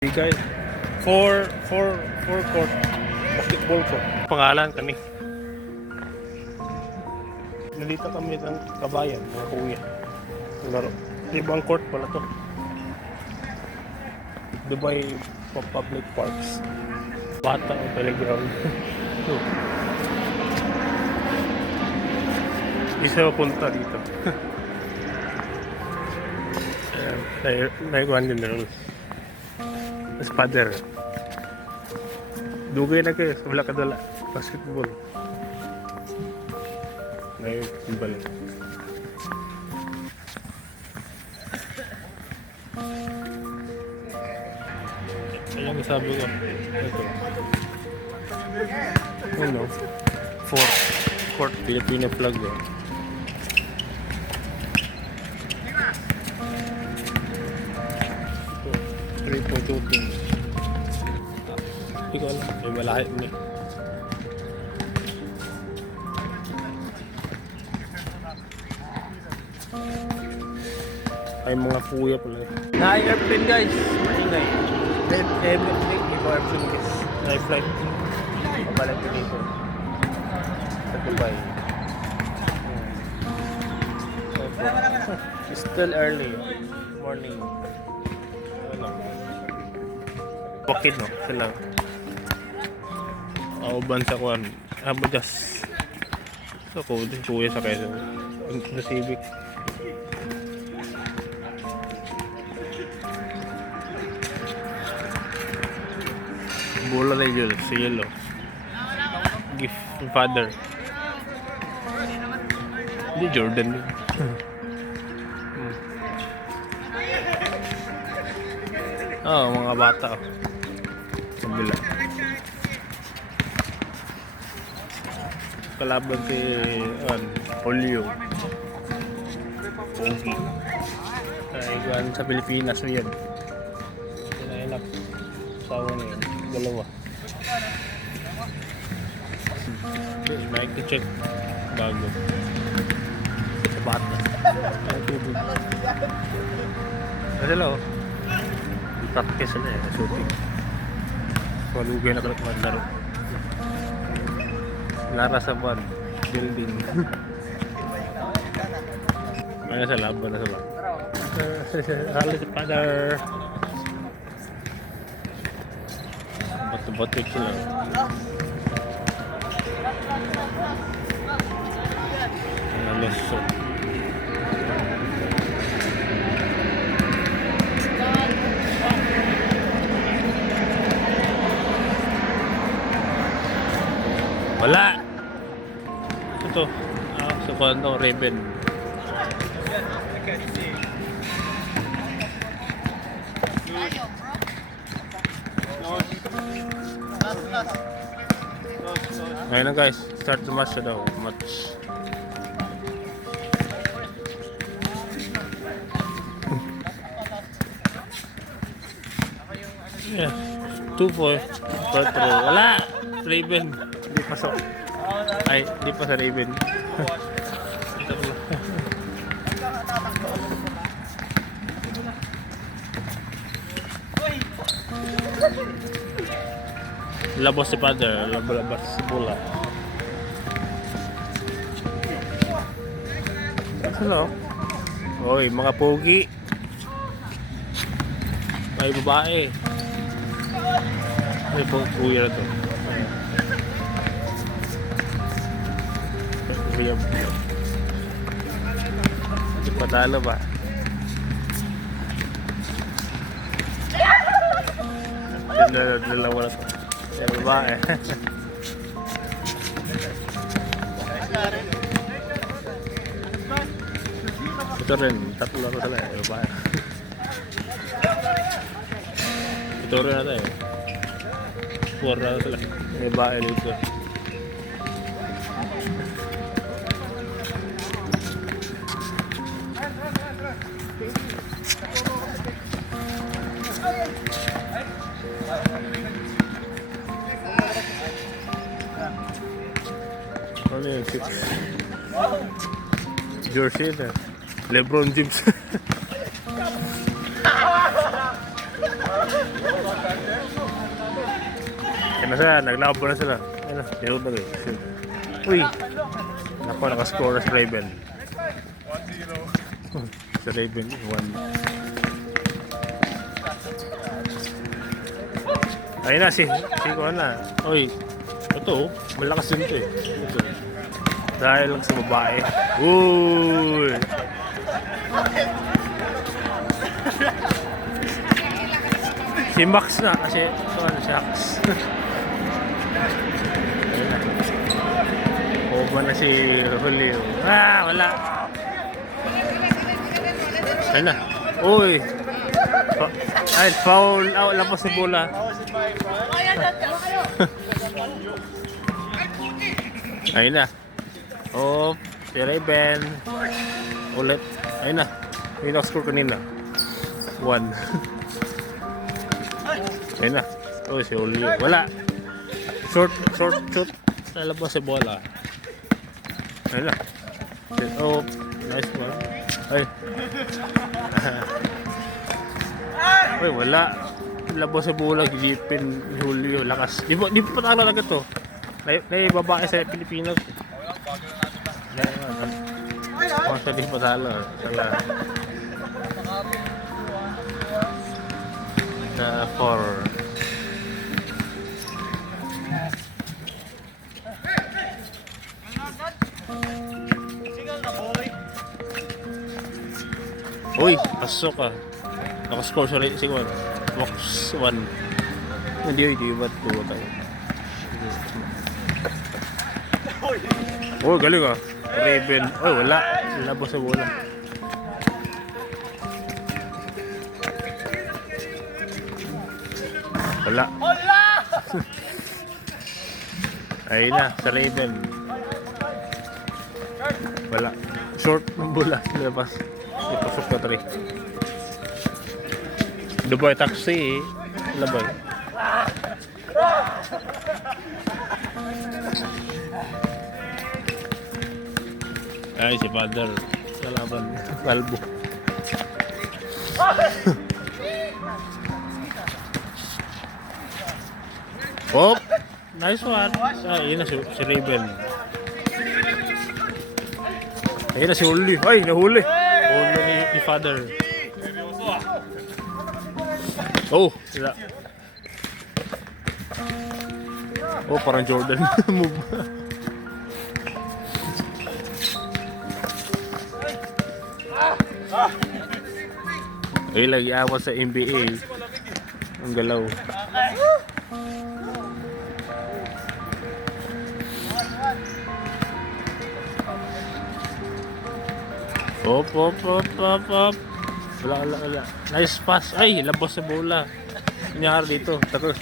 Hey guys, four court basketball court. Pangalan kami. Nandito kami ng kabayan, mga kuya. Laro. Ibang court pala to. Dubai Public Parks. Bata ang playground. Isa punta dito. Naikuhan din na father. Dugay na kayo. Wala ka dala. Basketball. Ngayon, balik. Alam ko sabi ko. Ito. Ano? Fort Filipino flag. Oh. Ito. 3.2 pin. Hindi ko alam. May malahit mo eh. Ay mga kuya pala. Na-airplane guys. Maingay. Everything ito airplane guys. Na-flight. Pabalag ko dito. Sa Dubai. Still early. Morning. Bakit no? Sila. Auban sa kuwan. Abo just. So ko din kuya sa kayo. Sa Civic. Bola na yun, si Yellow. Gift from father. Hindi Jordan din. Mga bata. Sabila. Kalaban si Polio. Pogi. Iguan sa Pilipinas yun. Sinainak. Sawa na yun. Dalawa. Nike check. Bago. Sa bata. Ang tubig. Kasi lang. Practice na eh. Shooting. Walugay na kalat maglaro. Lara sa van. Building. May sa laban na sa laban. Halit father. Batik sila. Alas. Wala. Ito. Sa kwento, Raven. Ngayon na guys, start the match na daw. Match. Yeah. 2-4. 4-3. Wala! Raven. Hindi pasok. Ay, hindi pa sa Raven. Labas si father, labas si bola. Hello. Oy, mga pogi. May babae. May kuya na to. Hindi patalo ba? Dalawa na to. May babae. Ito rin, tatlo ako sila eh. Babae. Ito rin natin eh. 4 na sila. May babae dito. Ano yun? Jersey na. LeBron James. Nasa, naglabo na sila. Ayun na, tinod na guys. Uy! Naku, nakascore na si Raven. Si Raven, 1. Ayun na, si Kuan na. Uy, ito oh, malakas din ito eh. Ito. Dahil lang sa babae. Uy! Si Max na kasi ito ano si Max. Oba na si Julio. Ah, wala. Ayun na. Uy. Ay, foul. Oh, lapas na bola. Ayun na. Oh, si Raven. Ulit. Ayun na. Yung score kanina. 1. Ayun na. Oh, si Julio. Wala. Short. Lalabas sa bola. Ayun na. Oh, nice one. Ay. Ay, wala. Labas sa bola. Gigipin Julio. Lakas. Di pa patalo lang ito. May babae sa Pilipinas. Masa di patalo. Sala. Sa 4. Uy, pasok ka. Nakascore siya rin si Juan. Box 1. Hindi ba't 2 tayo? Oh, galing ah. Raven. Oh, wala. Labas sa bola. Wala. Ayun na, sa Raven. Wala. Short ng bola. Labas. Ipasok na 3. Dubai taxi eh. Labay. Ay, si Father. Kalaban. Kalbo. Oh! Nice one. Ay, yun na si Raven. Ayun na si Uli. Ay, nahuli. Huli ni Father. Oh, sila. Oh, parang Jordan move. Ay, lagi awas sa NBA. Ang galaw. Op. Wala. Nice pass. Ay, labas sa bola. Nangyari dito. Tapos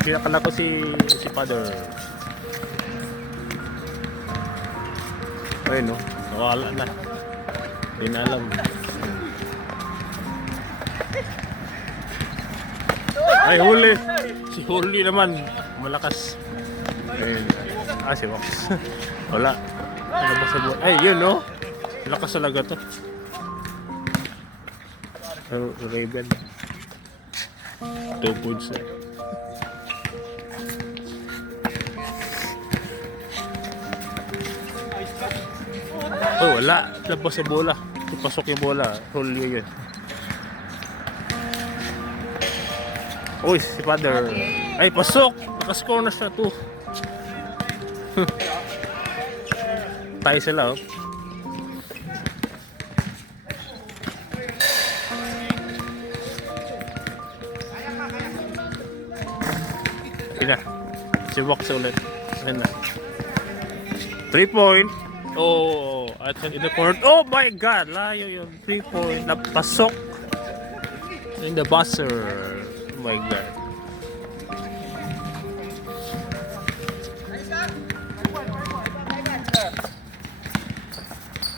pinakala ko si Father. Ay no, nawala na. Hindi na alam. Ay, huli. Si Huli naman. Malakas. Ayun. Si Wax. Wala. Labas sa bola. Ay, yun no. Lakas talaga to. Raven. 2 points na. Oh, wala. Labas sa bola. Ipasok yung bola. Julio yun. Uy, si Father. Ay, pasok! Nakascore na siya 2. Tayo sila oh. Ina. Si Wax ulit. Ayan na. 3 point. Oh, at in the court. Oh my God! Layo yun. 3 point. Napasok. In the buzzer. Oh my God.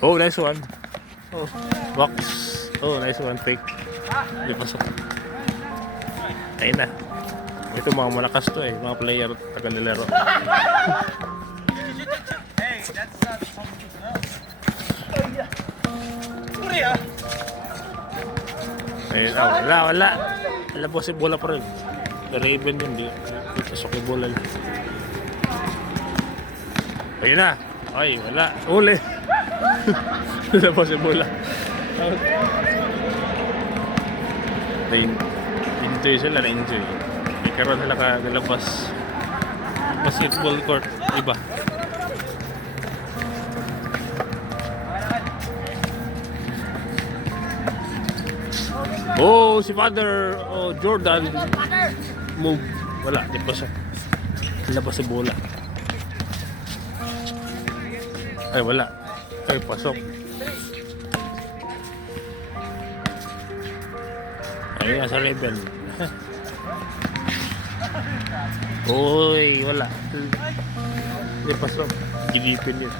Oh, nice one. Oh, Wax. Oh, nice one. Fake. Hindi pasok. Ayun na. Ito mga malakas to eh, mga player tagal nilaro. Ayun, wala. Labas yung bola pa rin. Raven yun, di pasok yung bola. Ayun na. Ay, wala. Uli. Labas yung bola. Enjoy sila, na-enjoy. May karoon sila kalabas. Basketball court, iba. Oh, si Father Jordan move. Wala, di ba siya? Labas si bola. Ay, wala. Ay, pasok. Ay, nasa level. Uy, wala. Hindi pasok. Gilipin yun.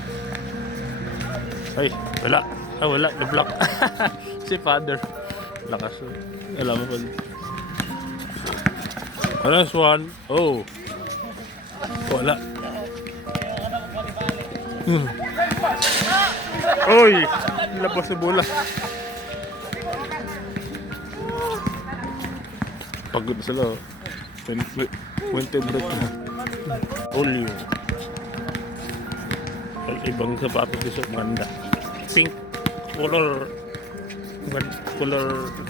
Ay, wala. Ay, wala. Na-block. Si Father. Lakas. Alam mo pa. Last one. Oh. Wala. Uy! Labas sa bola. Pagod sila. Winter break na. Olio. Ibang sapatos dito. Maganda. Pink. Color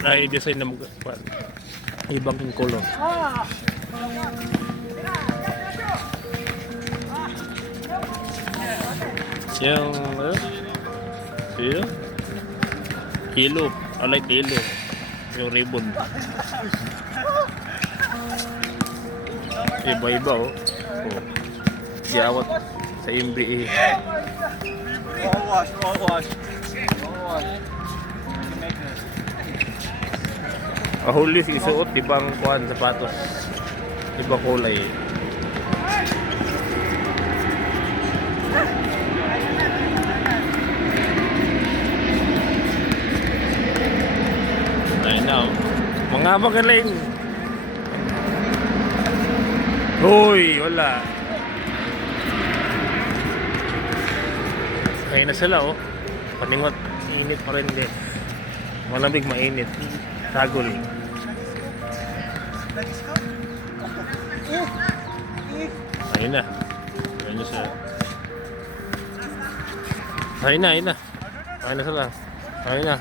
na i-design na ibang color. Yung yellow. I like yellow. Yung ribbon. Iba-iba oh. Giyawat sa NBA. Wash. Ahuli isuot, ibang kuhan, sapatos. Ibang kulay. Ayun na, mga magaling. Uy, wala. Ayun na sila oh. Paningot, init pa rin din. Malamig, mainit. Tagol. Ayun na. Ayun na sila. Ayun na. Ayun na sila. Ayun na.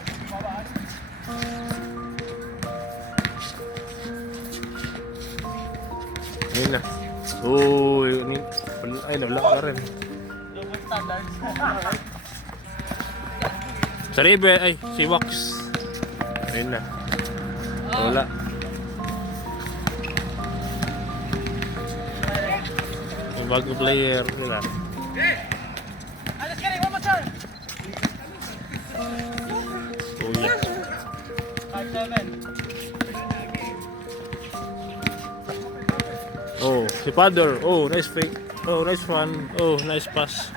Ayun na. Uy, ay wala ka rin. Sa Ribe, ay, si Wax. Ayun na. Wala. Yung bagong player nila. Oh yeah. Oh, si Father. Oh, nice fake. Oh, nice run. Oh, nice pass.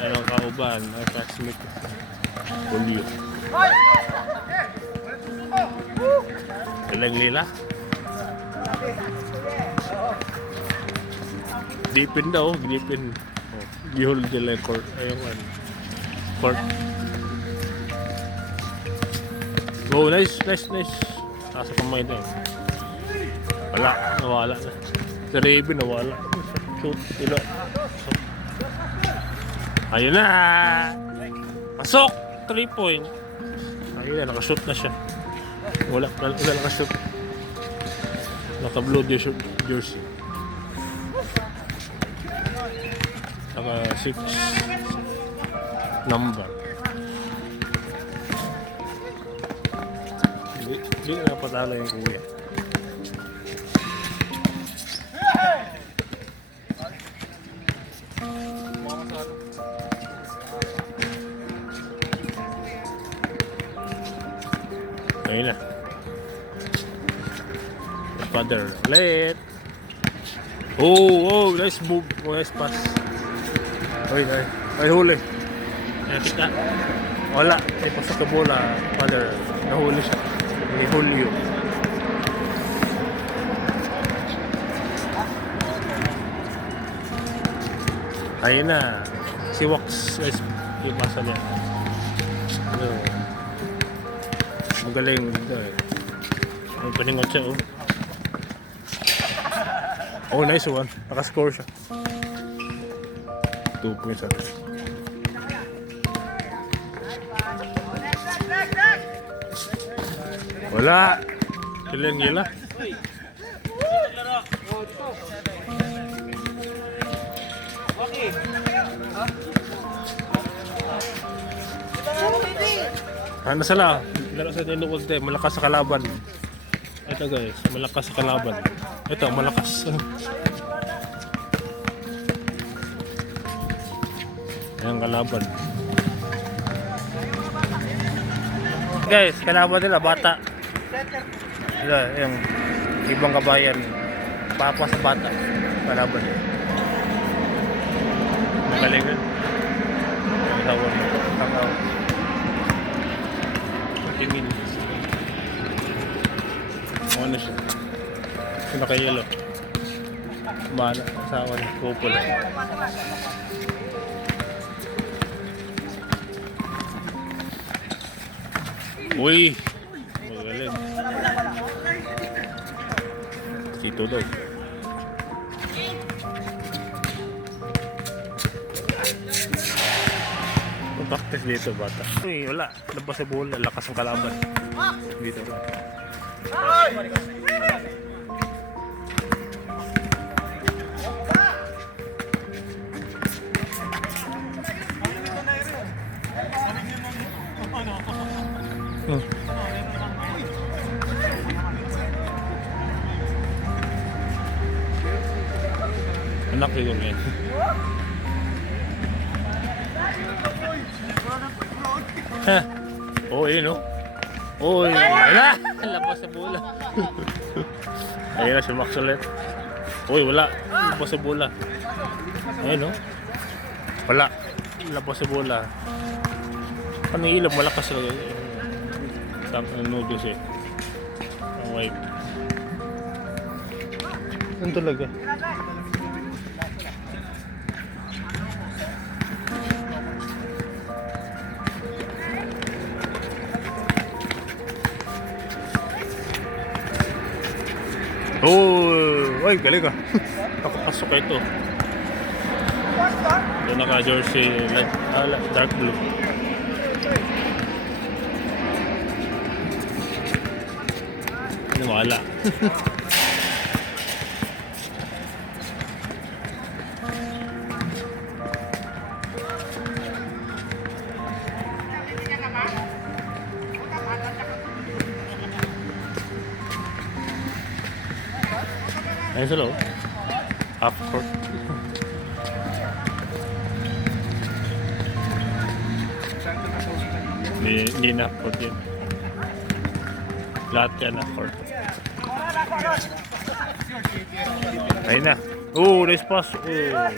Anong kauban? Nice pass. Olio. Ilang lila? Dipin daw, dipin. Oh, gihol nila court. Ayun man. Court. Oh, nice. Nasa kamay daw. Nawala na. Sa Raven, nawala. Shoot, ilo. Ayun na! Pasok! 3 point. Ayun na, nakashoot na siya. Wala nakashoot. Naka-blue jersey. Naka 6 number. Hindi na patalo yung kuya. Ayun na. Father late. Oh, nice move. Oh, nice pass. Ay, huli. Ayan, kita. Wala. Ay, pasok ka bola. Father, nahuli siya. Ni Julio. Ayun na. Si Wax. Yung pasa niya. Magaling dito eh. May paningot siya oh. Oh, nice one. Nakascore siya. 2 points agad. Wala. Kailan nila? Ano sila? Laro sa tinukod tayo. Malakas sa kalaban. Ito guys, malakas sa kalaban. Ito, malakas. Ayan kalaban. Guys, kalaban nila, bata. Ito, yung ibang kabayan. Papa sa bata. Kalaban. Magalingan. Ang tawag. Takaw. Tingin. Ano siya? Pinaka-yelo. Mana, asawa niya. Kupol. Uy! Magaling. Sito daw. Practice dito bata. Uy, wala. Labas sa bola. Lakas ang kalaban. Dito ba? Oh. Anak ko yun eh. Ha? Oh, yun oh. Oh, wala! Labas sa bola. Ayun na si Max ulit. Uy, wala. Labas sa bola. Ayun oh. Wala. Labas sa bola. Ano yung ilaw? Malakas talaga. Ang noodles eh. Ang wipe. Ano talaga? Oh, ay, galing ah. Nakapasok ka ito. Ito naka-jersey dark blue. Ano wala. Ayun sila oh. Half court. Hindi na court yun. Lahat yan na court. Ayun na. Oh, nice pass. Oh,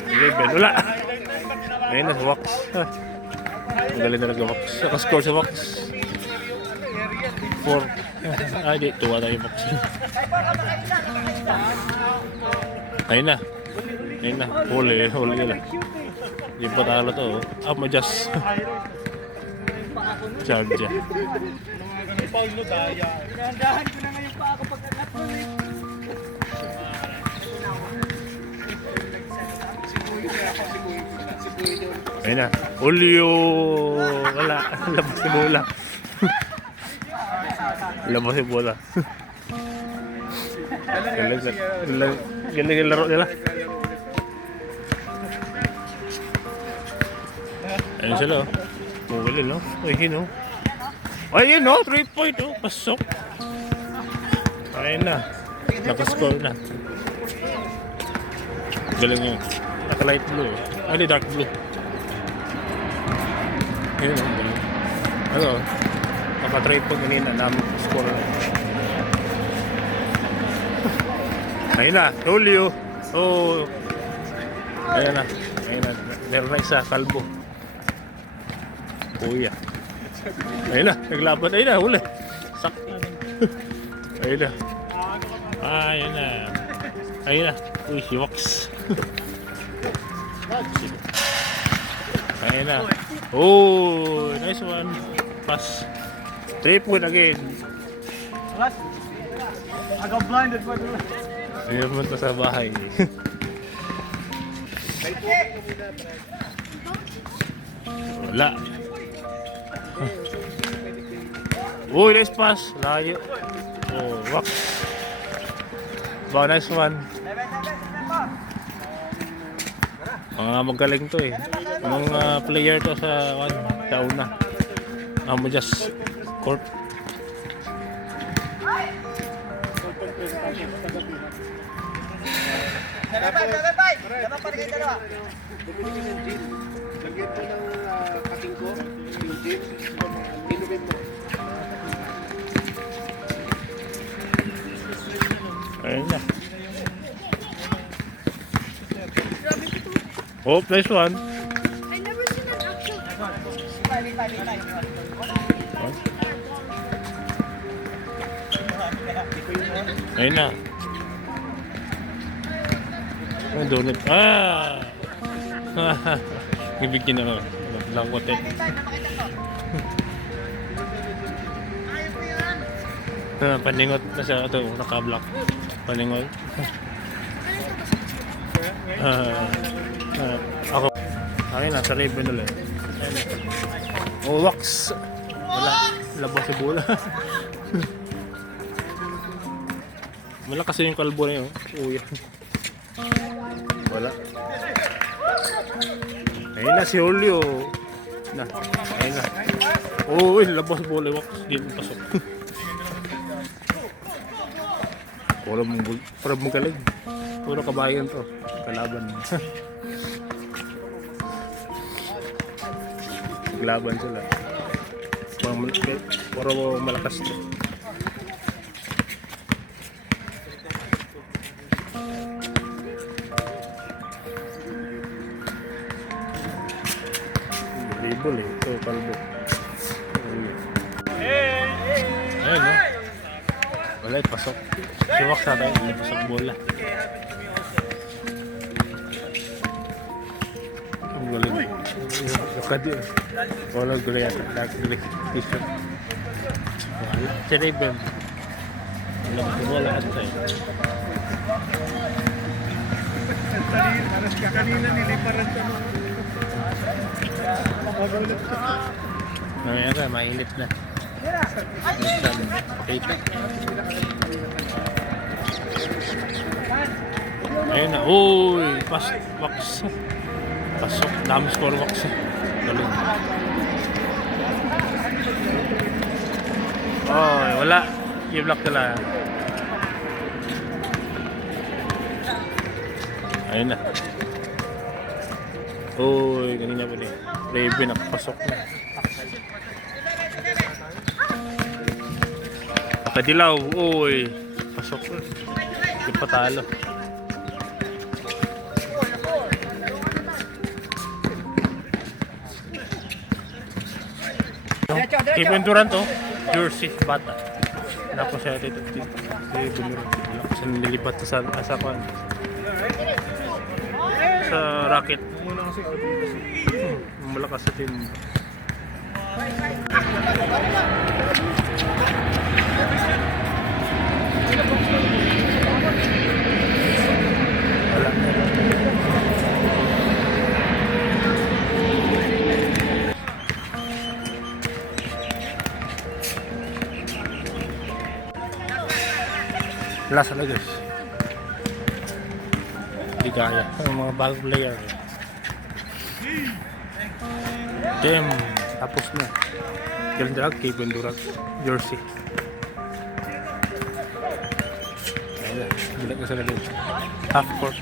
level. Wala. Ayun na, Wax. Ang galing na nag-Wax. Naka-score sa Wax. 4. Ah, di. Tuwa tayo Wax. Ayun na. Ayun na. Huli. Huli nila. Hindi pa talo to. Ah, ma-just. Charge dyan. Paulo daya. Dahan ko na ngayon pa ako pagkakat mo eh. Ayun na. Ulyo! Wala. Labas si bola. Labas si bola. Galing yung laro nila. Ayun sila oh. Mugulil no? Ayun oh. Ayun no, 3 point oh, pasok. Ayun na. Nakascore na. Galing yun. Naka-light blue eh. Ay, dark blue. Ayun oh, galing. Ano, naka-3 point kanina namin score na. Ayun na, Julio. Oh. Ayun na. Ayun na. Meron na isa, kalbo. Kuya. Ayun na, naglaban. Ayun na, huli. Sakto. Ayun na. Ayun na. Ayun na. Uy, si Wax. Ayun na. Oh, nice one. Pass. 3 point again. I got blinded by the May pumunta sa bahay. Wala. Uy, nice pass. Layo. Oh, wak. Ba, nice one. Mga magaling to eh. Mga player to sa una. Amo just court. Dapat pa rin kayo dalawa. Bumili ka ng gin. Lagyan mo ng kating ko, yung gin, inumin mo. Ayun na. Oh, nice one. I never seen an actual Ayun na. Ang donut. Ah! Ibigin na. Langkot eh. Paningot na siya. Ito, naka-block. Paningot. Ako. Ayun na, sa ribbon ulit. Oh, wax. Wala. Labas si bola. Malakas yung kalbo na yun. Uy. Wala. Ayun na si Julio. Ayun na. Oh, labas bola. Wax. Di mo pasok. Puro mong galing. Puro kabayan to. Kalaban. Naglaban sila. Puro malakas to. Dribble eh. Ito, kalbo. Ayun no. Wala, pasok. Siwak sa tayo. Pasok bola. Ang galing. Nakadi. Wala gulay yata. Nagulay. T-shirt. Wala. Si Raven. Wala at tayo. Kanina niliparan sa mga. Nangyari, mainit na. Ayun na. Uy! Wax. Pasok. Dami score wax. Galing. Oh, wala. I-block nila. Ayun na. Uy, kanina pa din. Raven, nakapasok na. Nakadilaw. Uy, pasok na. Hindi pa talo. Ibenturan to. Jersey, bata. Tapos siya dito. Kasi nililipat sa kwan. Sa racket. Malakas sa team. Wala. Last na guys. Hindi kaya. Ang mga bagong player. Damn. Tapos na. Galing Kevin Durant. Jersey. Ayun na. Bilag na sila doon. Half court.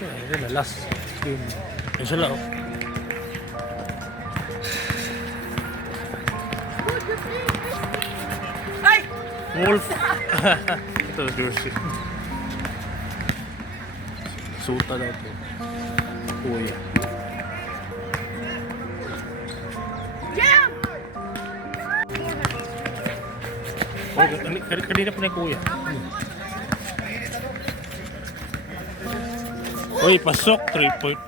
Ayun na. Last game. Ayun sila oh. Wolf. Ito jersey. Suta daw ito. Kuya. Oh, kanina pa na yung kuya. Uy, pasok. 3 point.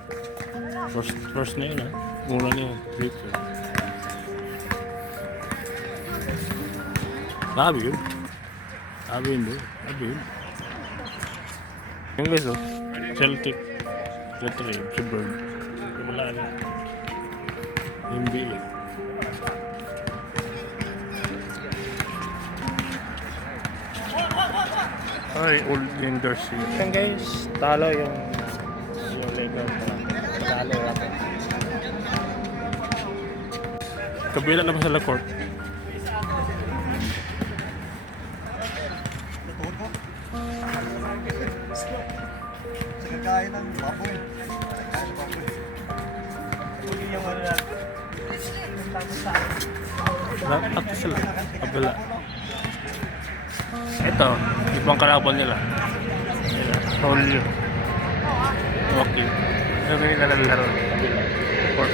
First na yun ha. Muna na yun. 3 point. Sabi yun. Sabi yun. Yung guys, oh. Celtic. Celtic, si Bird. Wala na. NBA. Ay, old yung jersey. Yan guys, talo yung Lakers. Talo ako. Kabila na ba sa court? Sa kakain ng baboy. Kakain ng baboy. Huli yung ano natin. At sila, kabila. Ito, ibang kalaban nila. Julio. Okay. Ano ganyan na lalaro? Kabila. Court.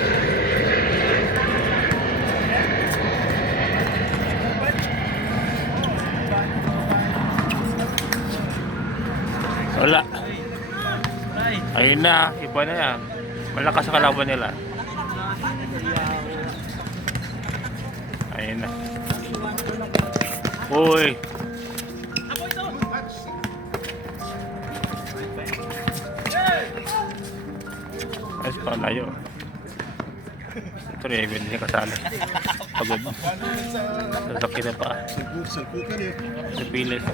Wala. Ayun na, iba na yan. Malakas ang kalaban nila. Ayun na. Uy. Ayos pa, layo. Ito rin, hindi niya kasali. Pagod. Sasakit na pa. Sa pilit.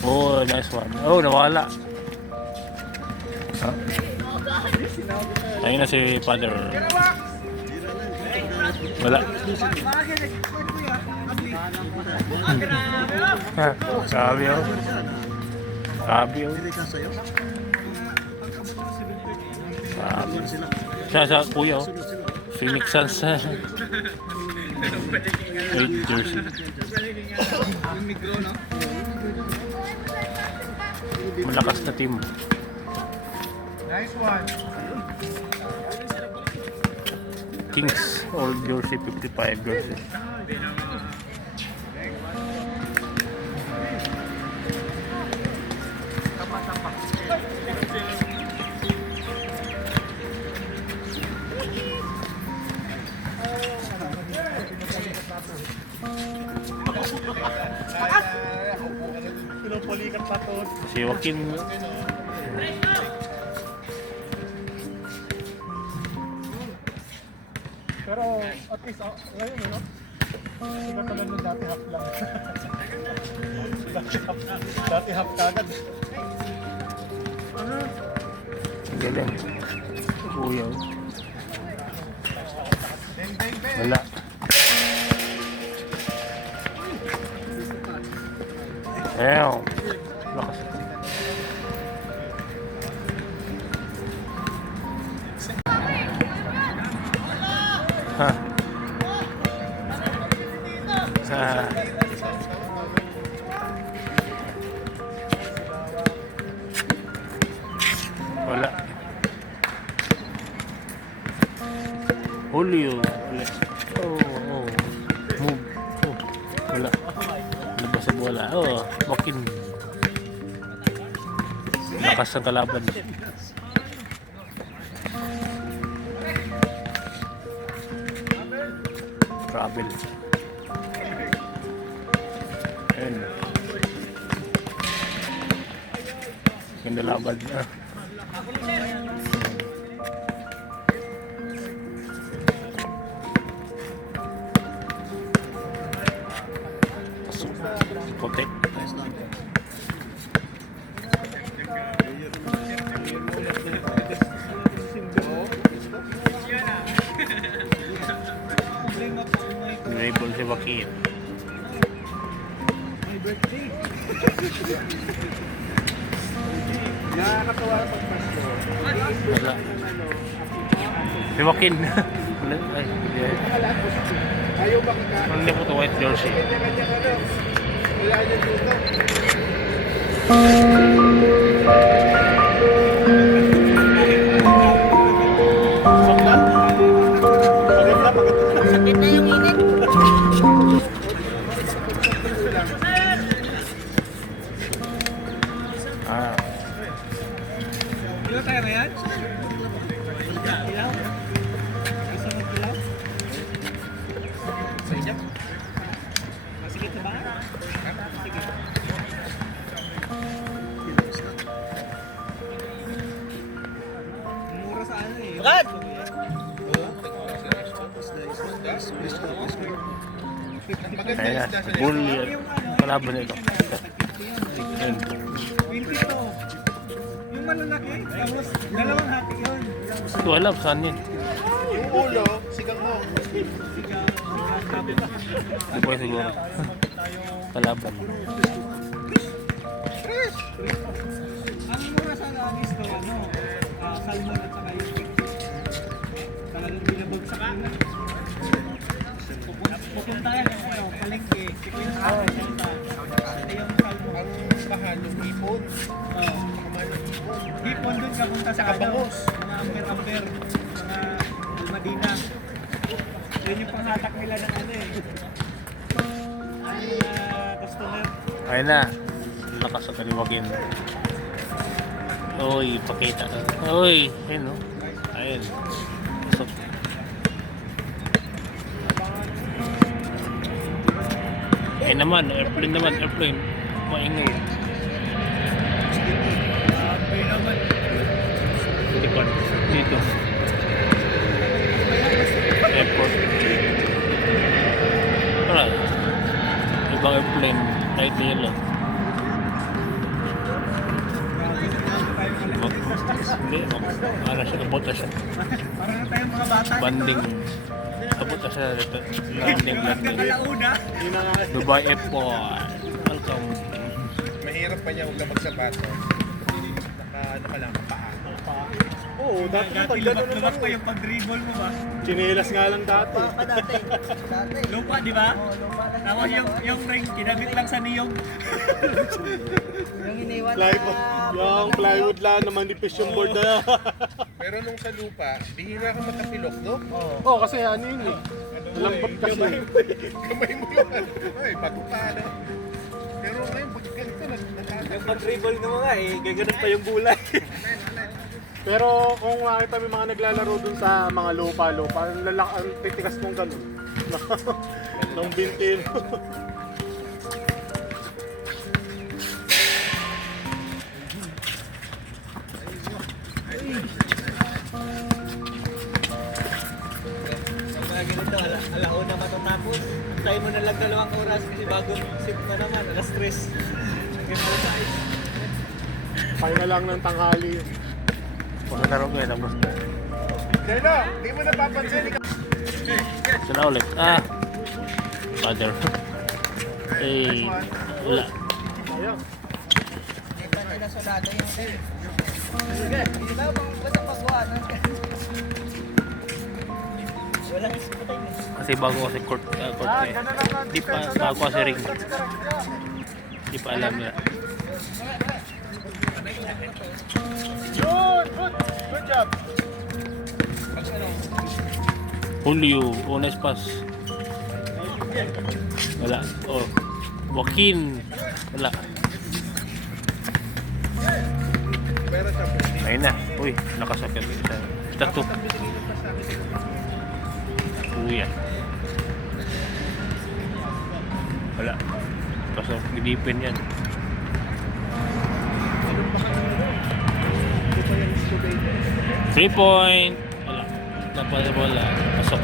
Oh, nice one. Oh, nawala. Huh? Ayun na si Father. Wala. Sabi oh. Sabi oh. Sa kuya oh. Phoenix Suns. 8 jersey. Malakas na team. Nice one. Kings old jersey 55 jersey. Pinupulikat pa to. Si Joaquin. Pero at least ngayon no? Sila talaga nung dati half lang. Dati half kagad. Galing. Kuya. Wala. Ew. Lakas. Ha. Wala. Julio. Wala. Oh. Move. Oh. Wala. Labas sa bola. Oh, Joaquin. Lakas ang kalaban. Travel. Ayan. Ganda laban. Kotek. Dribble si Joaquin. Nakakatawa pag Pasko. Wala. Si Joaquin. Ay, hindi. Ayaw ba kita? Hindi po ito white jersey. Kanya-kanya ka na. Wala niya dito. Sakit na yung init. Ah. Ilan tayo na yan? Ilan? Isa mo ilan? Maganda Ayan isda na, sa bully. Kalaban nito. Ayan. 22. Yung malalaki, tapos dalawang hati yun. Ito alam, saan yun? Yung ulo, sigang mo. Hindi ko siguro. Kalaban. Ang mura sa langis to, salmon at saka yung talagang binabag sa kanan. Pupunta yan, palengke. Ito yung salmon. Ang mahal yung hipon. Mahal yung hipon. Hipon dun ka punta sa Bangus. mga amber-amber, mga Almadina. Yun yung panghatak nila ng ano eh. Ang customer. Ayun na. Lakas sa kaliwagin. Uy, pakita. Uy, ayun no. Ayun. So, ayun naman, airplane naman, airplane. Maingay. Grabe naman. Likod. Dito. Airport. Wala. Ibang airplane. Kahit nila. Hindi. Ano siya? Abot na siya. Parang na tayong mga bata. Banding. Abot na siya. Landing. Kalauna. Dubai Airport. Welcome. Mahirap pa niya huwag na magsapato. Ano ka lang, paa. Oo, dati lumak pa yung pag-dribble mo ba? Chinelas nga lang dati. Lupa, di ba? Oo, lupa lang. Tapos yung ring, kinabit lang sa niyog. Plywood. Yung plywood lang na manipis yung board na yan. Pero nung sa lupa, bihira ka makapilok, no? Oo, kasi ano yun eh. Lambot kasi. Kamay mo yan. Ay, bago pa, ano? Pero ngayon, pag ganito, Yung pag-dribble mo nga eh, gaganon pa yung gulay. Pero kung makita mo yung mga naglalaro dun sa mga lupa-lupa, ang titikas mong ganun. Nung bintin. Mga ganito, alauna matatapos. Tayo mo na lang 2 oras kasi bagong shift na naman, alas 3. Nag-exercise. Kaya na lang ng tanghali. Pagkalaro ko yun. Tapos Jeno, di mo napapansin. ito na ulit. Father. Eh, wala. Ayan. Kasi bago kasi court eh. Di pa bago kasi ring. Di pa alam nila. Good job. Julio, honest pass. Wala. Oh. Joaquin. Wala. Pero sa Ayun na. Uy, nakasakit. Tattoo. Kuya. Wala. Kaso, gidipin yan. Three point. Wala. Dapat sa bola. Pasok.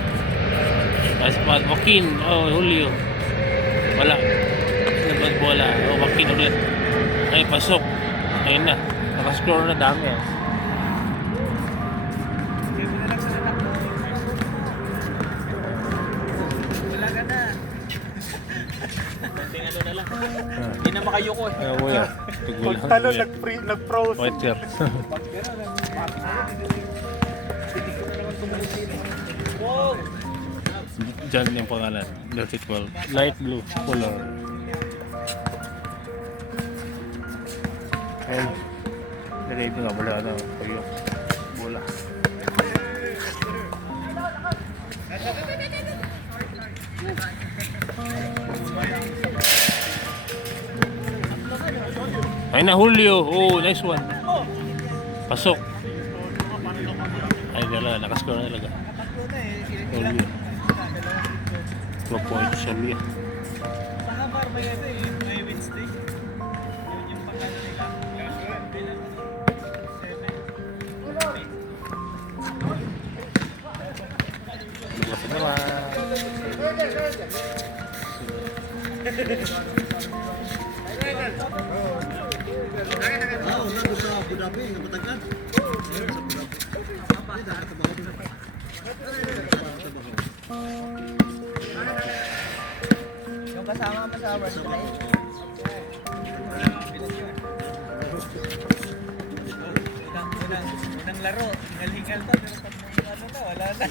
Nice pass. Joaquin. Oh, Julio. Wala. Dapat bola. Oh, Joaquin ulit. Ay, pasok. Ayun na. Nakascore na dami. Hindi mo na lang sa anak mo. Wala ka na. Konting ano na lang. Hindi na makayuko eh. Ay, kuya. Tigulang. Pagtalo, nag-froze. White shirt. Wow! Diyan yung pangalan. Dirty 12. Light blue color. Ayun. Nalito nga wala na. Kayo. Bola. Ay na Julio. Oh, nice one. Pasok. Ay, dala. Nakascore na talaga. Julio. 2 points siya Julio. Saka bar may ano eh, may Wednesday. Yun yung pangano nila. Lumasin naman. Yung kasama mo sa work life. Unang laro, hingal-hingal to, pero pag may ano na, wala na.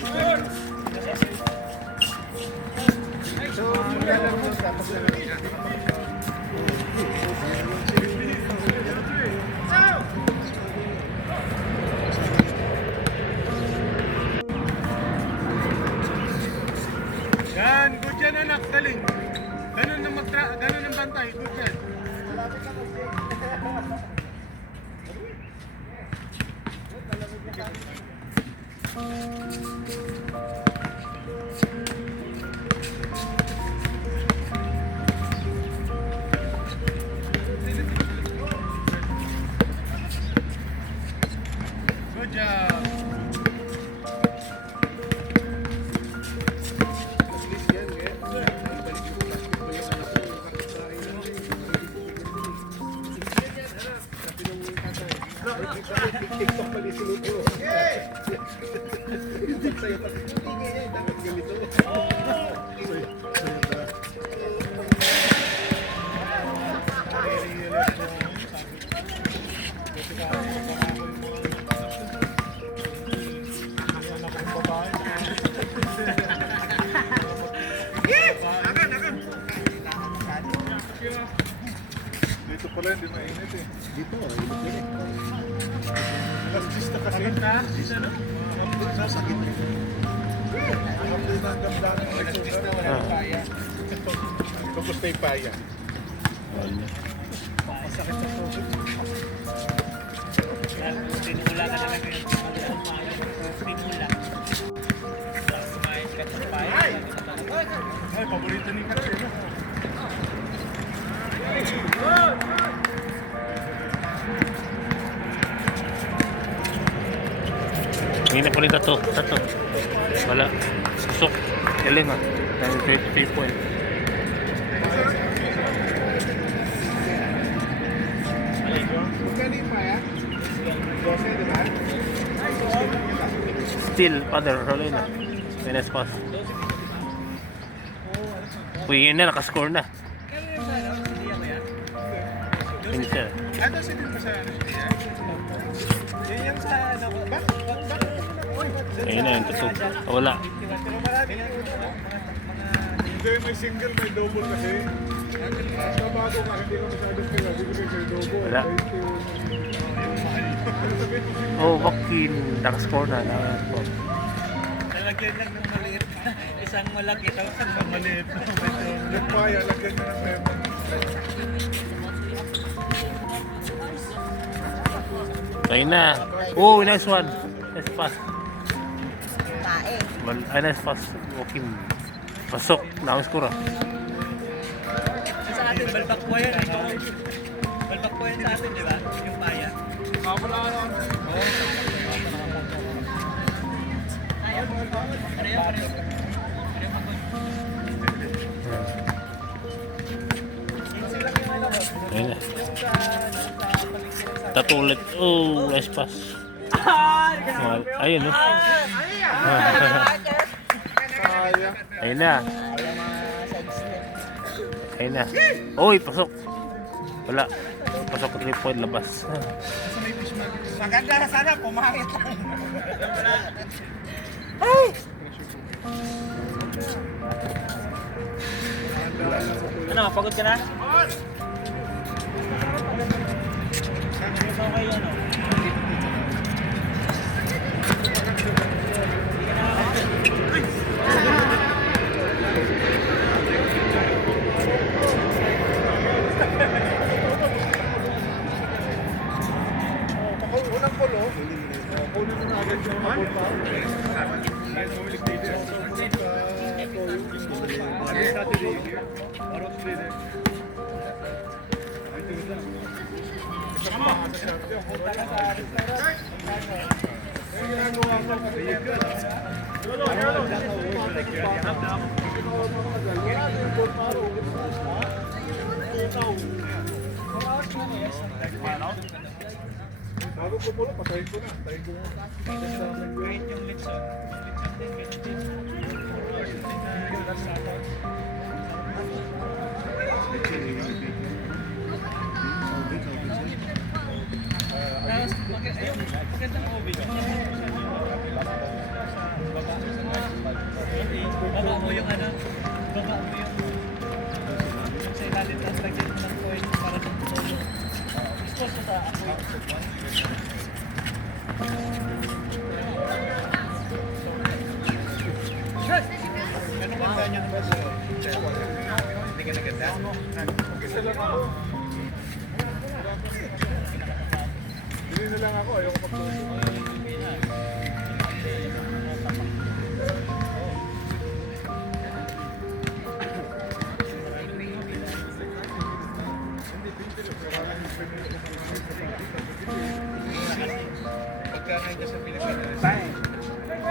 So, maglalaro mo tapos Yan, good yan anak, galing. Ganun ang bantay, good yan. Good job. at least yan, eh. Balik yung basketball yung anak ko, yung kapitbahay na. Sabi nung tatay, TikTok pala yung sinuto. Yung sa'yo, dapat ganito. Dito pala hindi mainit eh. Dito, dito pwede. Alas 10 na kasi. Sasakit. Tapos na yung paya. Tinula ka talaga yung tinula. Tapos kumain ka sa bayan. Ay, paborito ni Katsino. Hindi na ulit ito. Wala. Susok. Galing ah. Dahil 33 point. Magkano yung paya? 12, di ba? Still, father, rolling na. Minus pass. Uy, yun na, nakascore na. Finisher. Ano si din pa sa ano? Yun yung sa ano ko. Ayun na, yung tutok. Wala. Pero marami na yun. Hindi, may single, may double kasi. Sa bago ka, hindi ko masyadong kaya. Bibigay kayo double. Wala. Oh, Bakin. Nakascore na. Nakascore. Nalagyan lang ng maliit. Isang malaki tapos isang maliit. Yung paya, lagyan nyo ng lemon. Ayun na. Oh, nice one. Nice pass. Tae. Ay, nice pass. Okay. Pasok. Nakascore ah. Sa atin, balbak po yan. Balbak po yan sa atin, di ba? Yung paya. Ayun na. Tatulit. Oh, nice pass. Ayun, no? Ayun na. Ayun na. Uy, pasok. Wala. Pasok ko 3 point labas. Maganda na sana, pumahit lang. Ano, pagod ka na? Okay, ano? Unang pulo. Kunin mo na agad yung mga pa. Bago kumulo, patayin ko na. Patayin ko na. Kahit yung lechon. Lechon din, ganyan din. Lechon din na sabaw. Tapos, magandang oven. Baba mo yung ano, baba mo yung sa ilalim, tapos lagyan mo ng coin para sa tulong. Gusto ko sa ako. Ano ba ganyan ba sa hindi ka naganda? Isa lang ako. Bili na lang ako, ayoko pagtuloy. Pagkakain ka sa Pilipinas.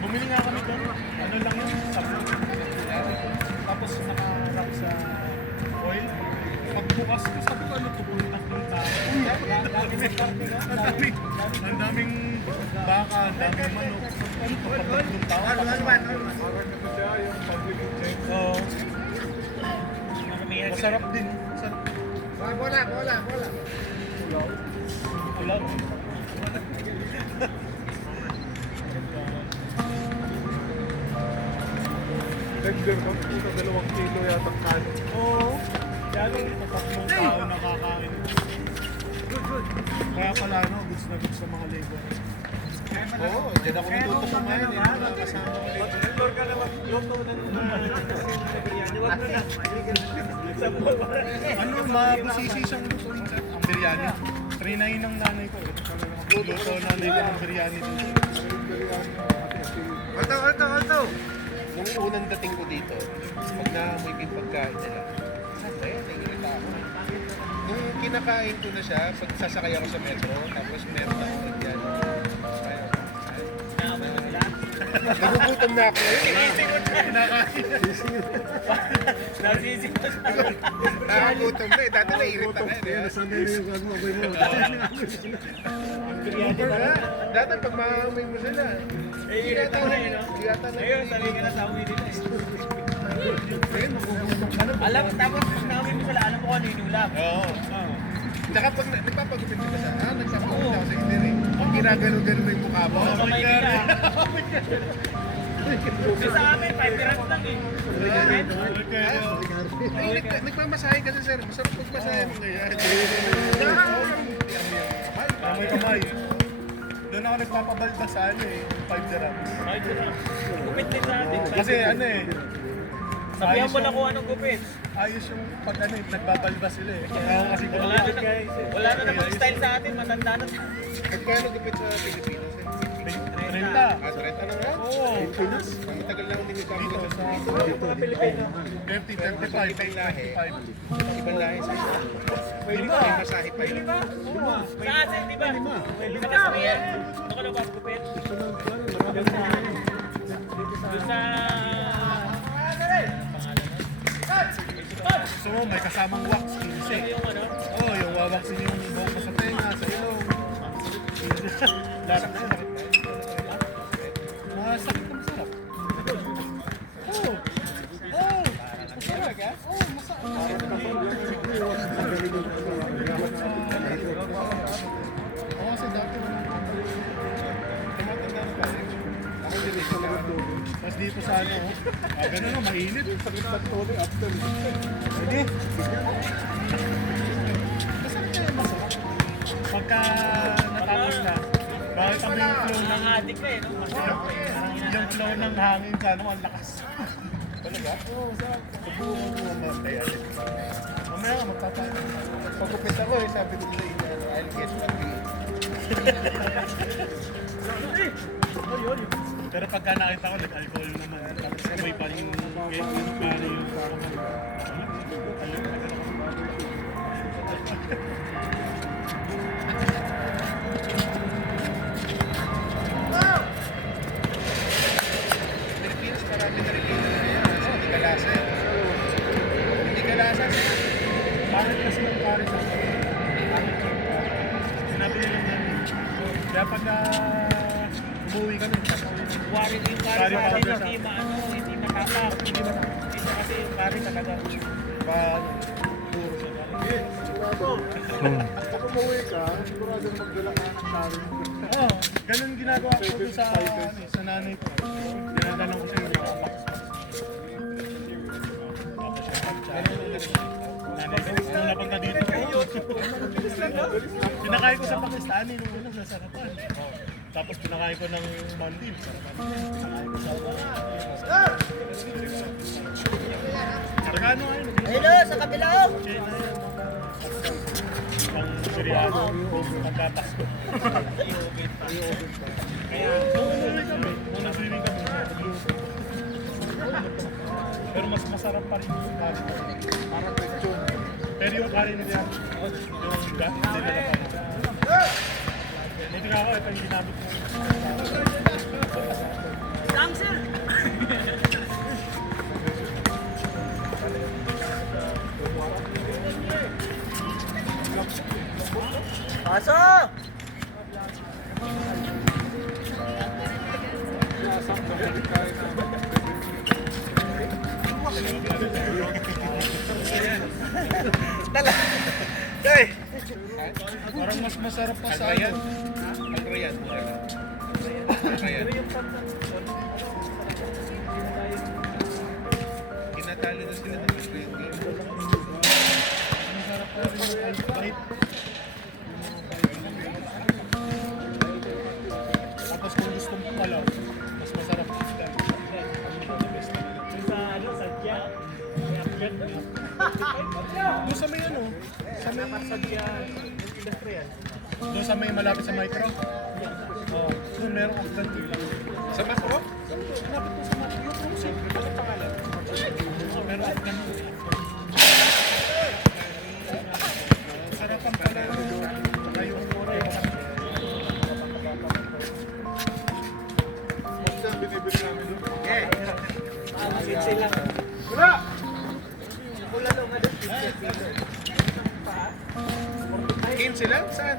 Bumili nga kami doon. Ano lang yun? Sabon. Tapos naka-wrap sa oil. Pagbukas ko, sabi ko ano ito? Tatlong tao. Ang daming baka, ang daming manok. Ano ito? Tatlong tao. Parang ito siya, yung public check. Oo. Masarap din. Masarap. Bola. Ulam. Tender ba? Puta, 2 kilo yata kano. Oo. Lalo yung tatlong tao nakakain. Kaya pala ano, goods na goods sa mga labor. Oo, dyan ako natuto kumain. Yung mga kasama ko dito. Lord ka naman, luto na Ano, mabusisi siyang lutuin sa ang biryani. Trinay ng nanay ko. Luto nanay ko ng biryani dito. Alto! Nung unang dating ko dito, pag naamoy ko yung pagkain nila, sabi, naiirita ako. Nung kinakain ko na siya, pag sasakay ako sa metro, tapos meron ako dyan. Naamoy mo sila? Nagugutom na ako. Nasisig mo sa Nakagutom na eh. Dati naiirita ka eh. Nasanay na yung amoy mo. Dati pag maamoy mo sila, irita mo na yun, no? yata na Ngayon, sabi ka na sa amoy nila. Alam, tapos pag naamoy mo sila, alam mo kung ano yung ulam. Oo. Tsaka pag nagpapagupit ka sa, nagpapagupit ako sa inter eh. Pag ginagano-gano mo yung mukha mo. Kamay nila. Kasi sa amin, 5 dirhams lang eh. Ay, nagmamasahe kasi sir. Masarap magmasahe mo ngayon. May kamay. Doon ako nagpapabalda sa ano eh, 5 dirhams. 5 dirhams. Gupit din sa atin. Kasi ano eh, Sabihan mo na kung anong gupit. ayos yung pag ano eh, nagbabalda sila eh. Kaya kasi Wala na namang style sa atin, matanda na. Magkano gupit sa Pilipinas eh? 30. Ah, 30 na nga? Oo. Ang tagal lang hindi Dito nagkakita. sa Mga Pilipino. 30, 35, Ibang lahi. 25. Ibang lahi sa isa. May masahe pa yun. Sa atin, di ba? Di ba kasabihan? Ano ka na ba gupit? Doon sa... Gusto mo, may kasamang wax, 15. Yung ano? Oo, yung wawaksin yung buhok mo sa tenga, sa ilong. Lahat na yun. Masakit na masarap. Oo. Oo. Masarap. Oo, masarap. Oo, kasi dati Tumatanda na pa rin. Ako din ito lang ang dulo. mas dito sa ano, ganun na, mainit. Sakit sa todo after. Hindi. Masarap na yun, masarap. Pagka natapos na, bakit kami yung flow ng Adik ka eh, no? Masarap eh. yung flow ng hangin sa ano, ang lakas. Talaga? Oo, sarap. Subukan mo naman kaya yun. Mamaya ka magpapano. Pagkupit ako eh, sabi ko sa inyo, I'll get lucky. Pero pagka nakita ko, nag-alcohol naman. Tapos amoy pa yung paano yung parang Pilipinas, marami na rin dito na yan. Kaya pag umuwi kami, Wari yung Curry curry sa powder hindi siya. hindi matatak. Hindi kasi yung curry talaga. puro siya. Pag umuwi ka, sigurado na magdala ka ng curry. Oo, ganun ginagawa ko doon sa nanay ko. Dinadalang ko sa iyo. Nanay ko, nung napunta dito. Pinakain ko sa Pakistani nung una sa sarapan. Tapos pinakain ko ng Maldives. Pinakain ko sa Kargano ayun. Hello, sa kabila oh. Pang Siriano, pagkapasko. Kaya, nung nag-swimming kami, nagluto. Pero mas masarap pa rin yung curry. Parang lechon. Pero yung curry nila, yung gat, nila pa. Hindi nga ako, ito yung ginamit mo. Pasok! Parang mas masarap pa sa Alrayan. Alrayan. Alrayan. Kinatali na sila ng Alrayan game. masarap pa rin yung bait. Tapos kung gusto mo palaw, mas masarap yung isda. The best talaga. Sa ano, sadya. May upgrade na. Doon sa may ano, sa may Sadya industrial. doon sa may malapit sa micro. Doon merong upgrade dito. Sa Macro? Malapit po sa micro. Yung puso, ano pangalan? Merong upgrade dito. Sarapan pala. Ngayon po rin. Basta binibili namin doon. Sila. Wala! Wala daw nga doon. 15 lang? Saan?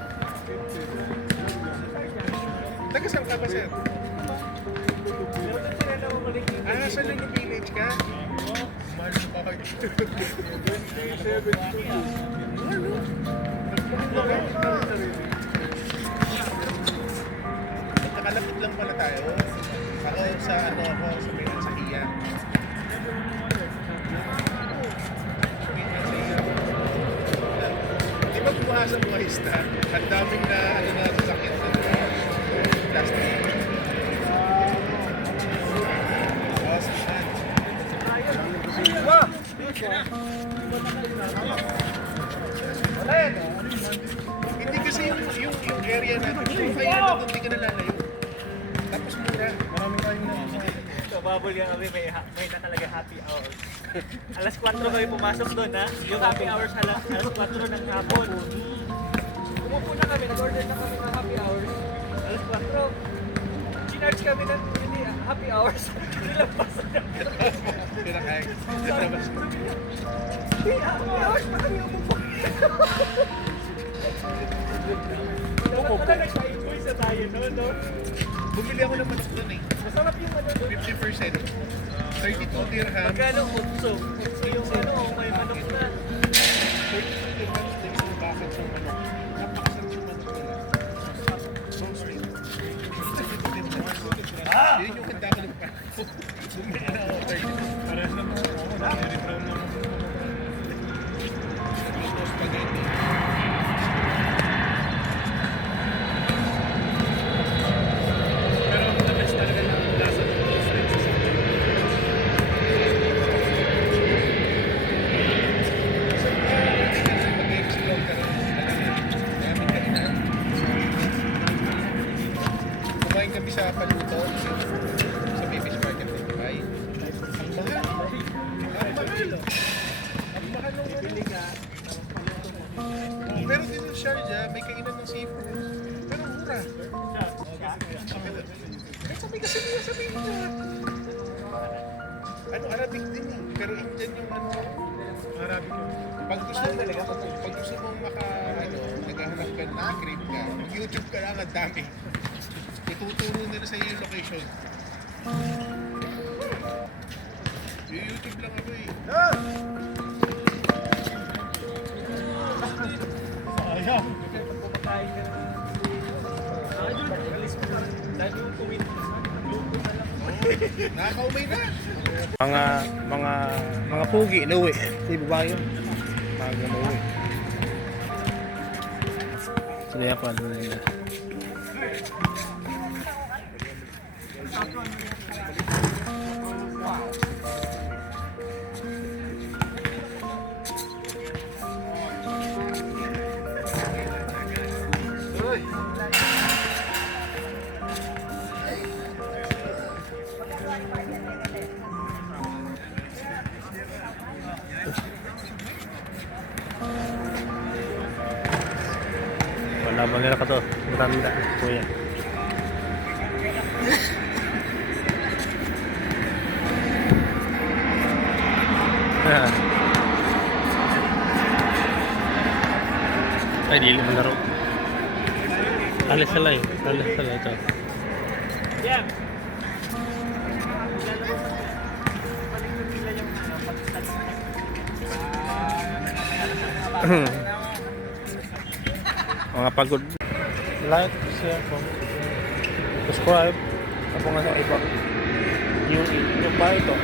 Taga saan ka ba, sir? Pero doon sila na bumalik dito. Sa Lulu Village ka? Mahal na ba kayo? Nagkakalapit lang pala tayo. Ako sa ano ako, sa may sa iya. Di ba kumuha sa mga isda? Ang daming na ano na sasakyan na plastic. Hindi kasi yung area natin, kung kaya na doon, hindi ka nalalayo. Tapos mura. Maraming tayong na. So, babol yan kami, may na talaga happy hours. Alas 4 kami pumasok doon ha. Yung happy hours alas 4 ng hapon. Umupo na kami, nag-order na kami ng happy hours. Alas 4. Ginarge kami ng hindi, happy hours. Nilabas na. Pinakain. Pinabas. Hindi, happy hours pa kami umupo. Dapat pala nag-enjoy sa tayo, no? Bumili ako ng manok doon eh. Masarap yung ano doon. 50%. 32 dirham. Magkano utso? Utso yung ano, may manok na. 32 dirhams din isang bakit ng manok. Napakasarap yung manok nila. So sweet. 32 dirhams. Yun yung kanta ko ng pako. Bumili na ako 30. Parehas na po. Very brown na. Gusto spaghetti. Pero the best talaga yung lasa ng mga steaks. Mag-explore ka rin. Maraming kainan. Kumain kami sa Paluto sa Baby's Market ng Dubai. Ang mahal. Ang mahal. Ang mahal ng ano. Pero dito sa Sharjah, may kainan ng seafood. Pero mura. Sabi kasi niya, sabihin niya. Ano, Arabic din yan. Pero Indian yung ano. Arabic yun. Pag gusto mo maka, ano, naghahanap ka, na-crave ka. Mag-YouTube ka lang, ang dami. Ituturo nila sa iyo yung location. YouTube lang ako eh. Ayan. Kumakain ka na. Doon, alis mo na. Dahil yung kumit. Luto na lang. Nakakaumay na. Mga pugi, inuwi. Di ba yun? Mga inuwi. Sila yan pa. Wala ba nila ka to? Matanda, kuya. Ay, di mo laro. Alis sila eh. Alis sila ito. Yeah. Balik nila yung Mga pagod. Like, share, comment, subscribe. Ako nga sa iba. Yung ba ito?